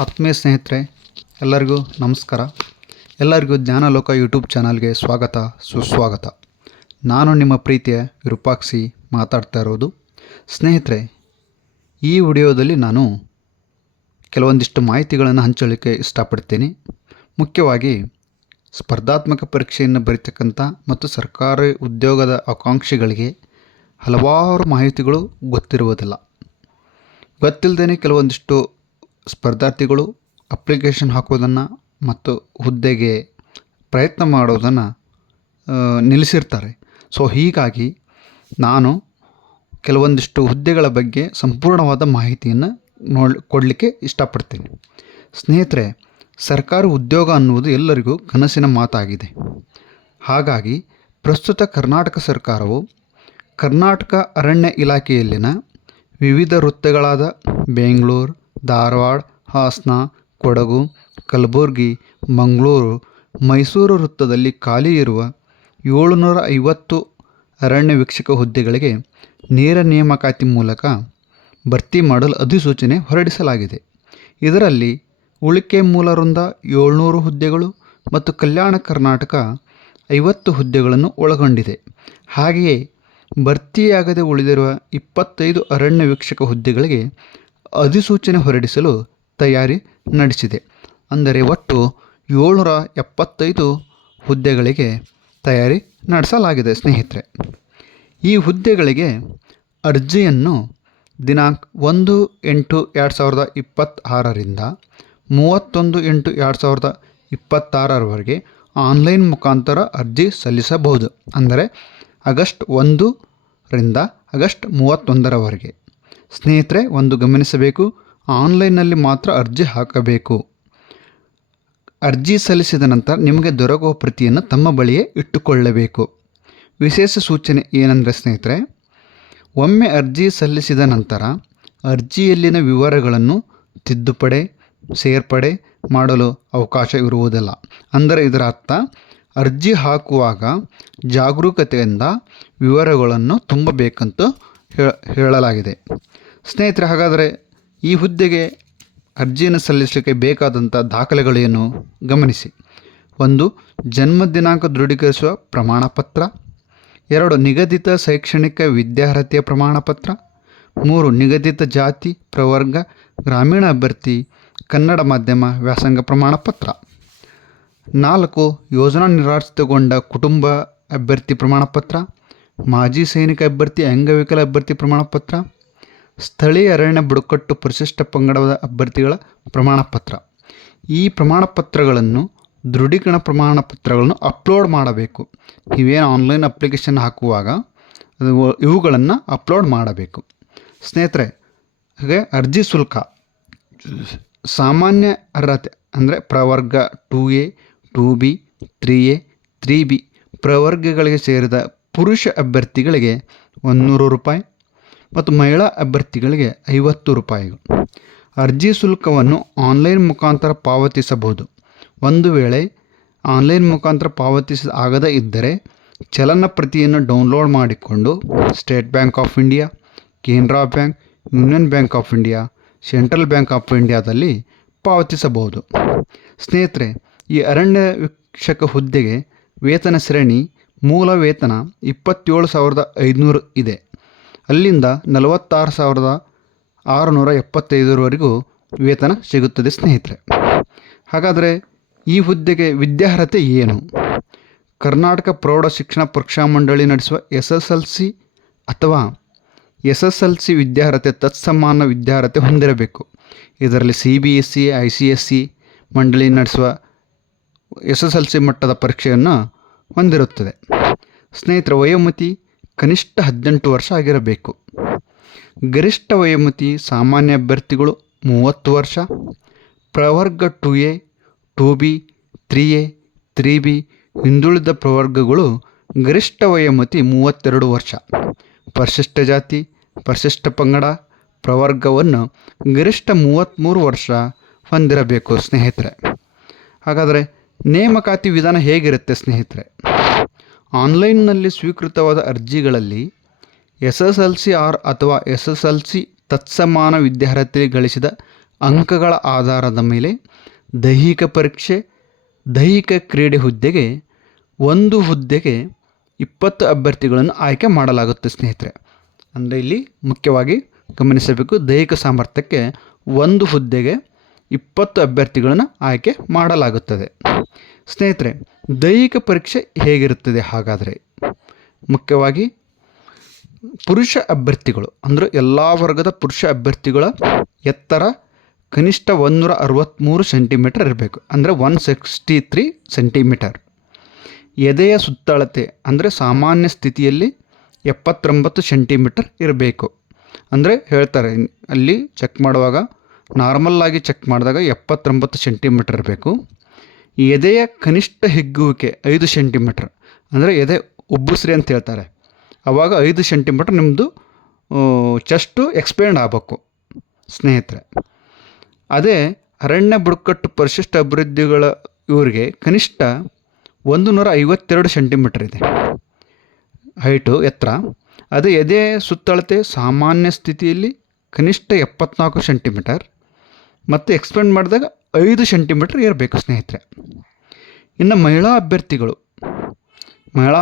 ಆತ್ಮೀಯ ಸ್ನೇಹಿತರೆ, ಎಲ್ಲರಿಗೂ ನಮಸ್ಕಾರ. ಎಲ್ಲರಿಗೂ ಜ್ಞಾನಲೋಕ ಯೂಟ್ಯೂಬ್ ಚಾನಲ್ಗೆ ಸ್ವಾಗತ, ಸುಸ್ವಾಗತ. ನಾನು ನಿಮ್ಮ ಪ್ರೀತಿಯ ವಿರೂಪಾಕ್ಷಿ ಮಾತಾಡ್ತಾ ಇರೋದು. ಸ್ನೇಹಿತರೆ, ಈ ವಿಡಿಯೋದಲ್ಲಿ ನಾನು ಕೆಲವೊಂದಿಷ್ಟು ಮಾಹಿತಿಗಳನ್ನು ಹಂಚಲಿಕ್ಕೆ ಇಷ್ಟಪಡ್ತೀನಿ. ಮುಖ್ಯವಾಗಿ ಸ್ಪರ್ಧಾತ್ಮಕ ಪರೀಕ್ಷೆಯನ್ನು ಬರೀತಕ್ಕಂಥ ಮತ್ತು ಸರ್ಕಾರಿ ಉದ್ಯೋಗದ ಆಕಾಂಕ್ಷಿಗಳಿಗೆ ಹಲವಾರು ಮಾಹಿತಿಗಳು ಗೊತ್ತಿರುವುದಿಲ್ಲ. ಗೊತ್ತಿಲ್ಲದೇ ಕೆಲವೊಂದಿಷ್ಟು ಸ್ಪರ್ಧಾರ್ಥಿಗಳು ಅಪ್ಲಿಕೇಶನ್ ಹಾಕೋದನ್ನು ಮತ್ತು ಹುದ್ದೆಗೆ ಪ್ರಯತ್ನ ಮಾಡೋದನ್ನು ನಿಲ್ಲಿಸಿರ್ತಾರೆ. ಸೊ ಹೀಗಾಗಿ ನಾನು ಕೆಲವೊಂದಿಷ್ಟು ಹುದ್ದೆಗಳ ಬಗ್ಗೆ ಸಂಪೂರ್ಣವಾದ ಮಾಹಿತಿಯನ್ನು ಕೊಡಲಿಕ್ಕೆ ಇಷ್ಟಪಡ್ತೀನಿ. ಸ್ನೇಹಿತರೆ, ಸರ್ಕಾರಿ ಉದ್ಯೋಗ ಅನ್ನುವುದು ಎಲ್ಲರಿಗೂ ಕನಸಿನ ಮಾತಾಗಿದೆ. ಹಾಗಾಗಿ ಪ್ರಸ್ತುತ ಕರ್ನಾಟಕ ಸರ್ಕಾರವು ಕರ್ನಾಟಕ ಅರಣ್ಯ ಇಲಾಖೆಯಲ್ಲಿನ ವಿವಿಧ ವೃತ್ತಗಳಾದ ಬೆಂಗಳೂರು, ಧಾರವಾಡ, ಹಾಸನ, ಕೊಡಗು, ಕಲಬುರಗಿ, ಮಂಗಳೂರು, ಮೈಸೂರು ವೃತ್ತದಲ್ಲಿ ಖಾಲಿ ಇರುವ 750 ಅರಣ್ಯ ವೀಕ್ಷಕ ಹುದ್ದೆಗಳಿಗೆ ನೇರ ನೇಮಕಾತಿ ಮೂಲಕ ಭರ್ತಿ ಮಾಡಲು ಅಧಿಸೂಚನೆ ಹೊರಡಿಸಲಾಗಿದೆ. ಇದರಲ್ಲಿ ಉಳಿಕೆ ಮೂಲ ವೃಂದ 700 ಹುದ್ದೆಗಳು ಮತ್ತು ಕಲ್ಯಾಣ ಕರ್ನಾಟಕ 50 ಹುದ್ದೆಗಳನ್ನು ಒಳಗೊಂಡಿದೆ. ಹಾಗೆಯೇ ಭರ್ತಿಯಾಗದೆ ಉಳಿದಿರುವ 25 ಅರಣ್ಯ ವೀಕ್ಷಕ ಹುದ್ದೆಗಳಿಗೆ ಅಧಿಸೂಚನೆ ಹೊರಡಿಸಲು ತಯಾರಿ ನಡೆಸಿದೆ. ಅಂದರೆ ಒಟ್ಟು 775 ಹುದ್ದೆಗಳಿಗೆ ತಯಾರಿ ನಡೆಸಲಾಗಿದೆ. ಸ್ನೇಹಿತರೆ, ಈ ಹುದ್ದೆಗಳಿಗೆ ಅರ್ಜಿಯನ್ನು ದಿನಾಂಕ 1/8/2026ರಿಂದ 31/8/2026ರವರೆಗೆ ಆನ್ಲೈನ್ ಮುಖಾಂತರ ಅರ್ಜಿ ಸಲ್ಲಿಸಬಹುದು. ಅಂದರೆ ಆಗಸ್ಟ್ 1ರಿಂದ ಆಗಸ್ಟ್ 31ರವರೆಗೆ. ಸ್ನೇಹಿತರೆ, ಒಂದು ಗಮನಿಸಬೇಕು, ಆನ್ಲೈನ್ನಲ್ಲಿ ಮಾತ್ರ ಅರ್ಜಿ ಹಾಕಬೇಕು. ಅರ್ಜಿ ಸಲ್ಲಿಸಿದ ನಂತರ ನಿಮಗೆ ದೊರಕುವ ಪ್ರತಿಯನ್ನು ತಮ್ಮ ಬಳಿಯೇ ಇಟ್ಟುಕೊಳ್ಳಬೇಕು. ವಿಶೇಷ ಸೂಚನೆ ಏನೆಂದರೆ ಸ್ನೇಹಿತರೆ, ಒಮ್ಮೆ ಅರ್ಜಿ ಸಲ್ಲಿಸಿದ ನಂತರ ಅರ್ಜಿಯಲ್ಲಿನ ವಿವರಗಳನ್ನು ತಿದ್ದುಪಡಿ, ಸೇರ್ಪಡೆ ಮಾಡಲು ಅವಕಾಶ ಇರುವುದಿಲ್ಲ. ಅಂದರೆ ಇದರ ಅರ್ಥ, ಅರ್ಜಿ ಹಾಕುವಾಗ ಜಾಗರೂಕತೆಯಿಂದ ವಿವರಗಳನ್ನು ತುಂಬಬೇಕಂತ ಹೇಳಲಾಗಿದೆ. ಸ್ನೇಹಿತರೆ, ಹಾಗಾದರೆ ಈ ಹುದ್ದೆಗೆ ಅರ್ಜಿಯನ್ನು ಸಲ್ಲಿಸಲಿಕ್ಕೆ ಬೇಕಾದಂಥ ದಾಖಲೆಗಳೇನು ಗಮನಿಸಿ. 1. ಜನ್ಮ ದಿನಾಂಕ ದೃಢೀಕರಿಸುವ ಪ್ರಮಾಣಪತ್ರ. 2. ನಿಗದಿತ ಶೈಕ್ಷಣಿಕ ವಿದ್ಯಾರ್ಹತೆಯ ಪ್ರಮಾಣಪತ್ರ. 3. ನಿಗದಿತ ಜಾತಿ, ಪ್ರವರ್ಗ, ಗ್ರಾಮೀಣ ಅಭ್ಯರ್ಥಿ, ಕನ್ನಡ ಮಾಧ್ಯಮ ವ್ಯಾಸಂಗ ಪ್ರಮಾಣಪತ್ರ. 4. ಯೋಜನಾ ನಿರಾಶ್ರಿತಗೊಂಡ ಕುಟುಂಬ ಅಭ್ಯರ್ಥಿ ಪ್ರಮಾಣಪತ್ರ, ಮಾಜಿ ಸೈನಿಕ ಅಭ್ಯರ್ಥಿ, ಅಂಗವಿಕಲ ಅಭ್ಯರ್ಥಿ ಪ್ರಮಾಣಪತ್ರ, ಸ್ಥಳೀಯ ಅರಣ್ಯ ಬುಡಕಟ್ಟು ಪರಿಶಿಷ್ಟ ಪಂಗಡದ ಅಭ್ಯರ್ಥಿಗಳ ಪ್ರಮಾಣಪತ್ರ. ಈ ಪ್ರಮಾಣಪತ್ರಗಳನ್ನು, ದೃಢೀಕರಣ ಪ್ರಮಾಣಪತ್ರಗಳನ್ನು ಅಪ್ಲೋಡ್ ಮಾಡಬೇಕು. ಇವೇನು ಆನ್ಲೈನ್ ಅಪ್ಲಿಕೇಶನ್ ಹಾಕುವಾಗ ಇವುಗಳನ್ನು ಅಪ್ಲೋಡ್ ಮಾಡಬೇಕು. ಸ್ನೇಹಿತರೆ, ಹಾಗೆ ಅರ್ಜಿ ಶುಲ್ಕ. ಸಾಮಾನ್ಯ ಅರ್ಹತೆ ಅಂದರೆ ಪ್ರವರ್ಗ 2A, 2B, 3A, 3B ಪ್ರವರ್ಗಗಳಿಗೆ ಸೇರಿದ ಪುರುಷ ಅಭ್ಯರ್ಥಿಗಳಿಗೆ 100 ರೂಪಾಯಿ ಮತ್ತು ಮಹಿಳಾ ಅಭ್ಯರ್ಥಿಗಳಿಗೆ 50 ರೂಪಾಯಿಗಳು. ಅರ್ಜಿ ಶುಲ್ಕವನ್ನು ಆನ್ಲೈನ್ ಮುಖಾಂತರ ಪಾವತಿಸಬಹುದು. ಒಂದು ವೇಳೆ ಆನ್ಲೈನ್ ಮುಖಾಂತರ ಆಗದೇ ಇದ್ದರೆ ಚಲನ ಪ್ರತಿಯನ್ನು ಡೌನ್ಲೋಡ್ ಮಾಡಿಕೊಂಡು state bank of India, Canara bank, union bank of India, central bank of ಇಂಡಿಯಾದಲ್ಲಿ ಪಾವತಿಸಬಹುದು. ಸ್ನೇಹಿತರೆ, ಈ ಅರಣ್ಯ ವೀಕ್ಷಕ ಹುದ್ದೆಗೆ ವೇತನ ಶ್ರೇಣಿ ಮೂಲ ವೇತನ 27,500 ಇದೆ. ಅಲ್ಲಿಂದ 46,675ವರೆಗೂ ವೇತನ ಸಿಗುತ್ತದೆ. ಸ್ನೇಹಿತರೆ, ಹಾಗಾದರೆ ಈ ಹುದ್ದೆಗೆ ವಿದ್ಯಾರ್ಹತೆ ಏನು? ಕರ್ನಾಟಕ ಪ್ರೌಢ ಶಿಕ್ಷಣ ಪರೀಕ್ಷಾ ಮಂಡಳಿ ನಡೆಸುವ SSLC ಅಥವಾ SSLC ವಿದ್ಯಾರ್ಹತೆ ತತ್ಸಮಾನ ವಿದ್ಯಾರ್ಹತೆ ಹೊಂದಿರಬೇಕು. ಇದರಲ್ಲಿ CBSE, ICSE ಮಂಡಳಿ ನಡೆಸುವ SSLC ಮಟ್ಟದ ಪರೀಕ್ಷೆಯನ್ನು ಹೊಂದಿರುತ್ತದೆ. ಸ್ನೇಹಿತರೆ, ವಯೋಮಿತಿ ಕನಿಷ್ಠ 18 ವರ್ಷ ಆಗಿರಬೇಕು. ಗರಿಷ್ಠ ವಯೋಮಿತಿ ಸಾಮಾನ್ಯ ಅಭ್ಯರ್ಥಿಗಳು 30 ವರ್ಷ, ಪ್ರವರ್ಗ 2A, 2B, 3A, 3B ಹಿಂದುಳಿದ ಪ್ರವರ್ಗಗಳು ಗರಿಷ್ಠ ವಯೋಮಿತಿ 32 ವರ್ಷ. ಪರಿಶಿಷ್ಟ ಜಾತಿ, ಪರಿಶಿಷ್ಟ ಪಂಗಡ ಪ್ರವರ್ಗವನ್ನು ಗರಿಷ್ಠ 33 ವರ್ಷ ಹೊಂದಿರಬೇಕು. ಸ್ನೇಹಿತರೆ, ಹಾಗಾದರೆ ನೇಮಕಾತಿ ವಿಧಾನ ಹೇಗಿರುತ್ತೆ? ಸ್ನೇಹಿತರೆ, ಆನ್ಲೈನ್ನಲ್ಲಿ ಸ್ವೀಕೃತವಾದ ಅರ್ಜಿಗಳಲ್ಲಿ SSLC ಅಥವಾ SSLC ತತ್ಸಮಾನ ವಿದ್ಯಾರ್ಹತೆ ಗಳಿಸಿದ ಅಂಕಗಳ ಆಧಾರದ ಮೇಲೆ ದೈಹಿಕ ಪರೀಕ್ಷೆ, ದೈಹಿಕ ಕ್ರೀಡೆ ಹುದ್ದೆಗೆ ಒಂದು ಹುದ್ದೆಗೆ 20 ಅಭ್ಯರ್ಥಿಗಳನ್ನು ಆಯ್ಕೆ ಮಾಡಲಾಗುತ್ತೆ ಸ್ನೇಹಿತರೆ. ಅಂದರೆ ಇಲ್ಲಿ ಮುಖ್ಯವಾಗಿ ಗಮನಿಸಬೇಕು, ದೈಹಿಕ ಸಾಮರ್ಥ್ಯಕ್ಕೆ ಒಂದು ಹುದ್ದೆಗೆ 20 ಅಭ್ಯರ್ಥಿಗಳನ್ನು ಆಯ್ಕೆ ಮಾಡಲಾಗುತ್ತದೆ. ಸ್ನೇಹಿತರೆ, ದೈಹಿಕ ಪರೀಕ್ಷೆ ಹೇಗಿರುತ್ತದೆ ಹಾಗಾದರೆ? ಮುಖ್ಯವಾಗಿ ಪುರುಷ ಅಭ್ಯರ್ಥಿಗಳು ಅಂದರೆ ಎಲ್ಲ ವರ್ಗದ ಪುರುಷ ಅಭ್ಯರ್ಥಿಗಳ ಎತ್ತರ ಕನಿಷ್ಠ 163 ಸೆಂಟಿಮೀಟರ್ ಇರಬೇಕು, ಅಂದರೆ 163 ಸೆಂಟಿಮೀಟರ್. ಎದೆಯ ಸುತ್ತಳತೆ ಅಂದರೆ ಸಾಮಾನ್ಯ ಸ್ಥಿತಿಯಲ್ಲಿ 79 ಸೆಂಟಿಮೀಟರ್ ಇರಬೇಕು. ಅಂದರೆ ಹೇಳ್ತಾರೆ ಅಲ್ಲಿ ಚೆಕ್ ಮಾಡುವಾಗ ನಾರ್ಮಲ್ಲಾಗಿ ಚೆಕ್ ಮಾಡಿದಾಗ 79 ಸೆಂಟಿಮೀಟರ್ ಇರಬೇಕು. ಎದೆಯ ಕನಿಷ್ಠ ಹಿಗ್ಗುವಿಕೆ 5 ಸೆಂಟಿಮೀಟರ್, ಅಂದರೆ ಎದೆ ಉಬ್ಬುಸ್ರಿ ಅಂತ ಹೇಳ್ತಾರೆ, ಆವಾಗ 5 ಸೆಂಟಿಮೀಟರ್ ನಿಮ್ಮದು ಚೆಸ್ಟು ಎಕ್ಸ್ಪ್ಯಾಂಡ್ ಆಗಬೇಕು ಸ್ನೇಹಿತರೆ. ಅದೇ ಅರಣ್ಯ ಬುಡಕಟ್ಟು ಪರಿಶಿಷ್ಟ ಅಭಿವೃದ್ಧಿಗಳ ಇವರಿಗೆ ಕನಿಷ್ಠ 152 ಸೆಂಟಿಮೀಟರ್ ಇದೆ ಹೈಟು, ಎತ್ತರ. ಅದೇ ಎದೆ ಸುತ್ತಳತೆ ಸಾಮಾನ್ಯ ಸ್ಥಿತಿಯಲ್ಲಿ ಕನಿಷ್ಠ 74 ಸೆಂಟಿಮೀಟರ್ ಮತ್ತು ಎಕ್ಸ್ಪ್ಯಾಂಡ್ ಮಾಡಿದಾಗ 5 ಸೆಂಟಿಮೀಟರ್ ಇರಬೇಕು ಸ್ನೇಹಿತರೆ. ಇನ್ನು ಮಹಿಳಾ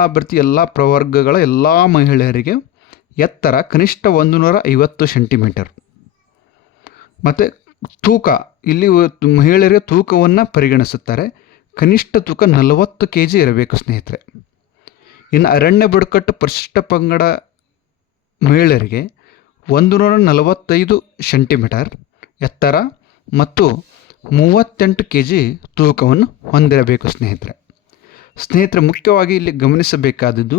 ಅಭ್ಯರ್ಥಿ ಎಲ್ಲ ಪ್ರವರ್ಗಗಳ ಎಲ್ಲ ಮಹಿಳೆಯರಿಗೆ ಎತ್ತರ ಕನಿಷ್ಠ 150 ಸೆಂಟಿಮೀಟರ್ ಮತ್ತು ತೂಕ, ಇಲ್ಲಿ ಮಹಿಳೆಯರಿಗೆ ತೂಕವನ್ನು ಪರಿಗಣಿಸುತ್ತಾರೆ, ಕನಿಷ್ಠ ತೂಕ 40 kg ಇರಬೇಕು ಸ್ನೇಹಿತರೆ. ಇನ್ನು ಅರಣ್ಯ ಬುಡಕಟ್ಟು ಪರಿಶಿಷ್ಟ ಪಂಗಡ ಮಹಿಳೆಯರಿಗೆ 145 ಸೆಂಟಿಮೀಟರ್ ಎತ್ತರ ಮತ್ತು 38 kg ತೂಕವನ್ನು ಹೊಂದಿರಬೇಕು ಸ್ನೇಹಿತರೆ. ಮುಖ್ಯವಾಗಿ ಇಲ್ಲಿ ಗಮನಿಸಬೇಕಾದದ್ದು,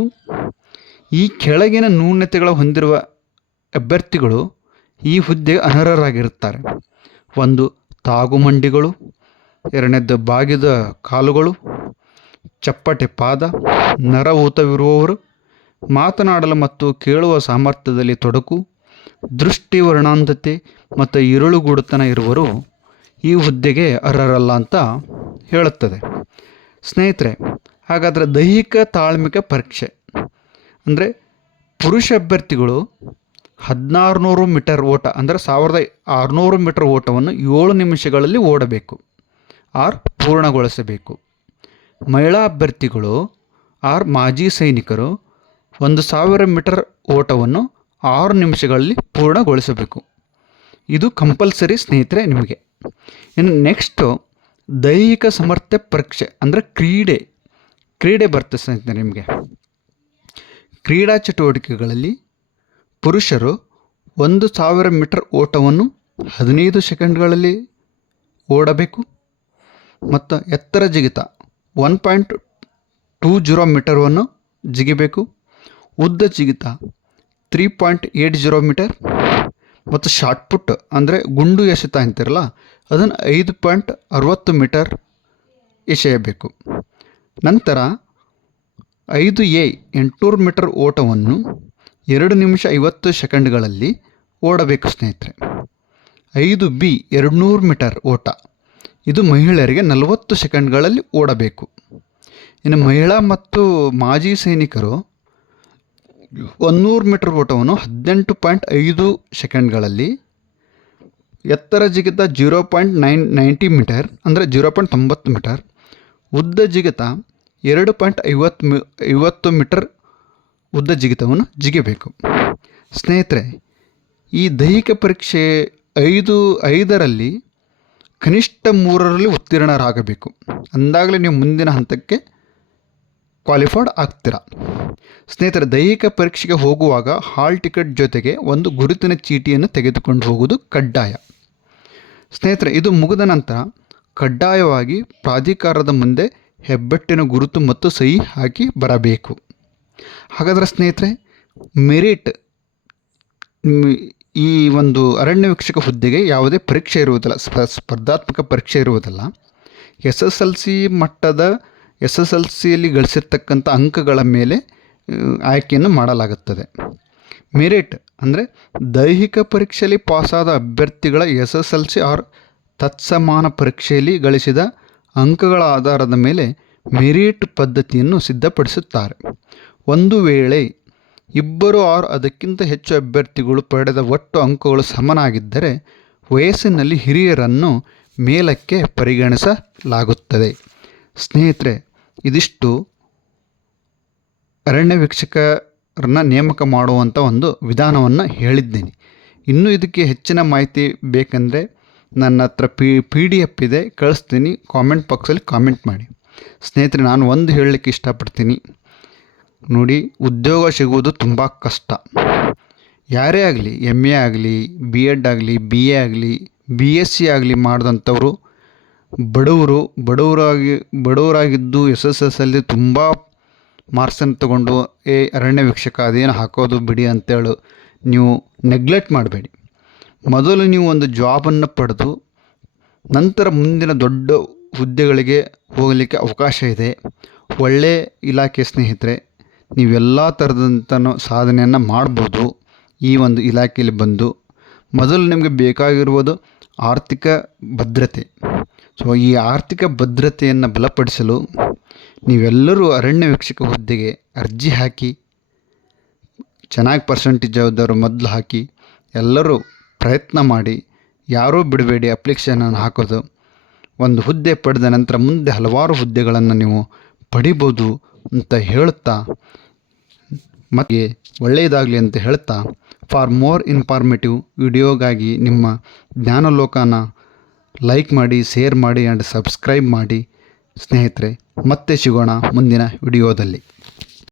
ಈ ಕೆಳಗಿನ ನ್ಯೂನತೆಗಳ ಹೊಂದಿರುವ ಅಭ್ಯರ್ಥಿಗಳು ಈ ಹುದ್ದೆಗೆ ಅನರ್ಹರಾಗಿರುತ್ತಾರೆ. 1. ತಾಗುಮಂಡಿಗಳು, 2. ಬಾಗಿದ ಕಾಲುಗಳು, ಚಪ್ಪಟೆ ಪಾದ, ನರಊತವಿರುವವರು, ಮಾತನಾಡಲು ಮತ್ತು ಕೇಳುವ ಸಾಮರ್ಥ್ಯದಲ್ಲಿ ತೊಡಕು, ದೃಷ್ಟಿ ವರ್ಣಾಂಧತೆ ಮತ್ತು ಇರುಳುಗೂಡುತನ ಇರುವರು ಈ ಹುದ್ದೆಗೆ ಅರ್ಹರಲ್ಲ ಅಂತ ಹೇಳುತ್ತದೆ ಸ್ನೇಹಿತರೆ. ಹಾಗಾದರೆ ದೈಹಿಕ ತಾಳ್ಮೆಕ ಪರೀಕ್ಷೆ ಅಂದರೆ ಪುರುಷ ಅಭ್ಯರ್ಥಿಗಳು 1600 ಮೀಟರ್ ಓಟ ಅಂದರೆ 1600 ಮೀಟರ್ ಓಟವನ್ನು 7 ನಿಮಿಷಗಳಲ್ಲಿ ಓಡಬೇಕು ಆರ್ ಪೂರ್ಣಗೊಳಿಸಬೇಕು. ಮಹಿಳಾ ಅಭ್ಯರ್ಥಿಗಳು ಮಾಜಿ ಸೈನಿಕರು 1000 ಮೀಟರ್ ಓಟವನ್ನು 6 ನಿಮಿಷಗಳಲ್ಲಿ ಪೂರ್ಣಗೊಳಿಸಬೇಕು. ಇದು ಕಂಪಲ್ಸರಿ ಸ್ನೇಹಿತರೆ ನಿಮಗೆ. ಇನ್ನು ನೆಕ್ಸ್ಟು ದೈಹಿಕ ಸಾಮರ್ಥ್ಯ ಪರೀಕ್ಷೆ ಅಂದರೆ ಕ್ರೀಡೆ ಬರ್ತದೆ ಸ್ನೇಹಿತರೆ ನಿಮಗೆ. ಕ್ರೀಡಾ ಚಟುವಟಿಕೆಗಳಲ್ಲಿ ಪುರುಷರು 1000 ಮೀಟರ್ ಓಟವನ್ನು 15 ಸೆಕೆಂಡ್ಗಳಲ್ಲಿ ಓಡಬೇಕು ಮತ್ತು ಎತ್ತರ ಜಿಗಿತ 1.20 ಮೀಟರನ್ನು ಜಿಗಿಬೇಕು. ಉದ್ದ ಜಿಗಿತ 3.80 ಮೀಟರ್ ಮತ್ತು ಶಾರ್ಟ್ ಪುಟ್ ಅಂದರೆ ಗುಂಡು ಎಸೆತ ಅಂತಿರಲ್ಲ ಅದನ್ನು 5.60 ಮೀಟರ್ ಎಸೆಯಬೇಕು. ನಂತರ 5A 800 ಮೀಟರ್ ಓಟವನ್ನು 2 ನಿಮಿಷ 50 ಸೆಕೆಂಡ್ಗಳಲ್ಲಿ ಓಡಬೇಕು ಸ್ನೇಹಿತರೆ. 5B 200 ಮೀಟರ್ ಓಟ, ಇದು ಮಹಿಳೆಯರಿಗೆ 40 ಸೆಕೆಂಡ್ಗಳಲ್ಲಿ ಓಡಬೇಕು. ಇನ್ನು ಮಹಿಳಾ ಮತ್ತು ಮಾಜಿ ಸೈನಿಕರು 100 ಮೀಟರ್ ಓಟವನ್ನು 18.5 ಸೆಕೆಂಡ್ಗಳಲ್ಲಿ, ಎತ್ತರ ಜಿಗಿತ 0.90 ಮೀಟರ್ ಅಂದರೆ 0.90 ಮೀಟರ್, ಉದ್ದ ಜಿಗಿತ 2.50 ಮೀಟರ್ ಉದ್ದ ಜಿಗಿತವನ್ನು ಜಿಗಿಬೇಕು. ಸ್ನೇಹಿತರೆ, ಈ ದೈಹಿಕ ಪರೀಕ್ಷೆ 5ರಲ್ಲಿ ಕನಿಷ್ಠ 3ರಲ್ಲಿ ಉತ್ತೀರ್ಣರಾಗಬೇಕು, ಅಂದಾಗಲೇ ನೀವು ಮುಂದಿನ ಹಂತಕ್ಕೆ ಕ್ವಾಲಿಫೈಡ್ ಆಗ್ತೀರಾ. ಸ್ನೇಹಿತರೆ, ದೈಹಿಕ ಪರೀಕ್ಷೆಗೆ ಹೋಗುವಾಗ ಹಾಲ್ ಟಿಕೆಟ್ ಜೊತೆಗೆ ಒಂದು ಗುರುತಿನ ಚೀಟಿಯನ್ನು ತೆಗೆದುಕೊಂಡು ಹೋಗುವುದು ಕಡ್ಡಾಯ. ಸ್ನೇಹಿತರೆ, ಇದು ಮುಗಿದ ನಂತರ ಕಡ್ಡಾಯವಾಗಿ ಪ್ರಾಧಿಕಾರದ ಮುಂದೆ ಹೆಬ್ಬೆಟ್ಟಿನ ಗುರುತು ಮತ್ತು ಸಹಿ ಹಾಕಿ ಬರಬೇಕು. ಹಾಗಾದರೆ ಸ್ನೇಹಿತರೆ, ಮೆರಿಟ್ ಈ ಒಂದು ಅರಣ್ಯ ವೀಕ್ಷಕ ಹುದ್ದೆಗೆ ಯಾವುದೇ ಪರೀಕ್ಷೆ ಇರುವುದಿಲ್ಲ, ಸ್ಪರ್ಧಾತ್ಮಕ ಪರೀಕ್ಷೆ ಇರುವುದಿಲ್ಲ. SSLCಯಲ್ಲಿ ಗಳಿಸಿರ್ತಕ್ಕಂಥ ಅಂಕಗಳ ಮೇಲೆ ಆಯ್ಕೆಯನ್ನು ಮಾಡಲಾಗುತ್ತದೆ. ಮೆರಿಟ್ ಅಂದರೆ ದೈಹಿಕ ಪರೀಕ್ಷೆಯಲ್ಲಿ ಪಾಸಾದ ಅಭ್ಯರ್ಥಿಗಳ SSLC ಆರ್ ತತ್ಸಮಾನ ಪರೀಕ್ಷೆಯಲ್ಲಿ ಗಳಿಸಿದ ಅಂಕಗಳ ಆಧಾರದ ಮೇಲೆ ಮೆರಿಟ್ ಪದ್ಧತಿಯನ್ನು ಸಿದ್ಧಪಡಿಸುತ್ತಾರೆ. ಒಂದು ವೇಳೆ 2 ಆರ್ ಅದಕ್ಕಿಂತ ಹೆಚ್ಚು ಅಭ್ಯರ್ಥಿಗಳು ಪಡೆದ ಒಟ್ಟು ಅಂಕಗಳು ಸಮನಾಗಿದ್ದರೆ ವಯಸ್ಸಿನಲ್ಲಿ ಹಿರಿಯರನ್ನು ಮೇಲಕ್ಕೆ ಪರಿಗಣಿಸಲಾಗುತ್ತದೆ. ಸ್ನೇಹಿತರೆ, ಇದಿಷ್ಟು ಅರಣ್ಯ ವೀಕ್ಷಕರನ್ನ ನೇಮಕ ಮಾಡುವಂಥ ಒಂದು ವಿಧಾನವನ್ನು ಹೇಳಿದ್ದೀನಿ. ಇನ್ನೂ ಇದಕ್ಕೆ ಹೆಚ್ಚಿನ ಮಾಹಿತಿ ಬೇಕೆಂದರೆ ನನ್ನ ಹತ್ರ PDF ಇದೆ, ಕಳಿಸ್ತೀನಿ. ಕಾಮೆಂಟ್ ಬಾಕ್ಸಲ್ಲಿ ಕಾಮೆಂಟ್ ಮಾಡಿ. ಸ್ನೇಹಿತರೆ, ನಾನು ಒಂದು ಹೇಳಲಿಕ್ಕೆ ಇಷ್ಟಪಡ್ತೀನಿ. ನೋಡಿ, ಉದ್ಯೋಗ ಸಿಗುವುದು ತುಂಬ ಕಷ್ಟ. ಯಾರೇ ಆಗಲಿ, MA ಆಗಲಿ, B.Ed ಆಗಲಿ, BA ಆಗಲಿ, BSc ಆಗಲಿ ಮಾಡಿದಂಥವರು ಬಡವರಾಗಿದ್ದು SSLC ತುಂಬ ಮಾರ್ಕ್ಸನ್ನು ತಗೊಂಡು ಅರಣ್ಯ ವೀಕ್ಷಕ ಅದೇನು ಹಾಕೋದು ಬಿಡಿ ಅಂತೇಳಿ ನೀವು ನೆಗ್ಲೆಕ್ಟ್ ಮಾಡಬೇಡಿ. ಮೊದಲು ನೀವು ಒಂದು ಜಾಬನ್ನು ಪಡೆದು ನಂತರ ಮುಂದಿನ ದೊಡ್ಡ ಹುದ್ದೆಗಳಿಗೆ ಹೋಗಲಿಕ್ಕೆ ಅವಕಾಶ ಇದೆ. ಒಳ್ಳೆಯ ಇಲಾಖೆ ಸ್ನೇಹಿತರೆ, ನೀವೆಲ್ಲ ಥರದಂಥ ಸಾಧನೆಯನ್ನು ಮಾಡ್ಬೋದು ಈ ಒಂದು ಇಲಾಖೆಯಲ್ಲಿ ಬಂದು. ಮೊದಲು ನಿಮಗೆ ಬೇಕಾಗಿರುವುದು ಆರ್ಥಿಕ ಭದ್ರತೆ. ಸೊ ಈ ಆರ್ಥಿಕ ಭದ್ರತೆಯನ್ನು ಬಲಪಡಿಸಲು ನೀವೆಲ್ಲರೂ ಅರಣ್ಯ ವೀಕ್ಷಕ ಹುದ್ದೆಗೆ ಅರ್ಜಿ ಹಾಕಿ, ಚೆನ್ನಾಗಿ ಪರ್ಸೆಂಟೇಜ್ ಆದವರು ಮೊದಲು ಹಾಕಿ, ಎಲ್ಲರೂ ಪ್ರಯತ್ನ ಮಾಡಿ. ಯಾರೂ ಬಿಡಬೇಡಿ ಅಪ್ಲಿಕೇಶನನ್ನು ಹಾಕೋದು. ಒಂದು ಹುದ್ದೆ ಪಡೆದ ನಂತರ ಮುಂದೆ ಹಲವಾರು ಹುದ್ದೆಗಳನ್ನು ನೀವು ಪಡಿಬೋದು ಅಂತ ಹೇಳುತ್ತಾ, ಮತ್ತು ಒಳ್ಳೆಯದಾಗಲಿ ಅಂತ ಹೇಳ್ತಾ, ಫಾರ್ ಮೋರ್ ಇನ್ಫಾರ್ಮೇಟಿವ್ ವಿಡಿಯೋಗಾಗಿ ನಿಮ್ಮ ಜ್ಞಾನಲೋಕನ ಲೈಕ್ ಮಾಡಿ, ಶೇರ್ ಮಾಡಿ ಆ್ಯಂಡ್ ಸಬ್ಸ್ಕ್ರೈಬ್ ಮಾಡಿ. ಸ್ನೇಹಿತರೆ, ಮತ್ತೆ ಸಿಗೋಣ ಮುಂದಿನ ವಿಡಿಯೋದಲ್ಲಿ.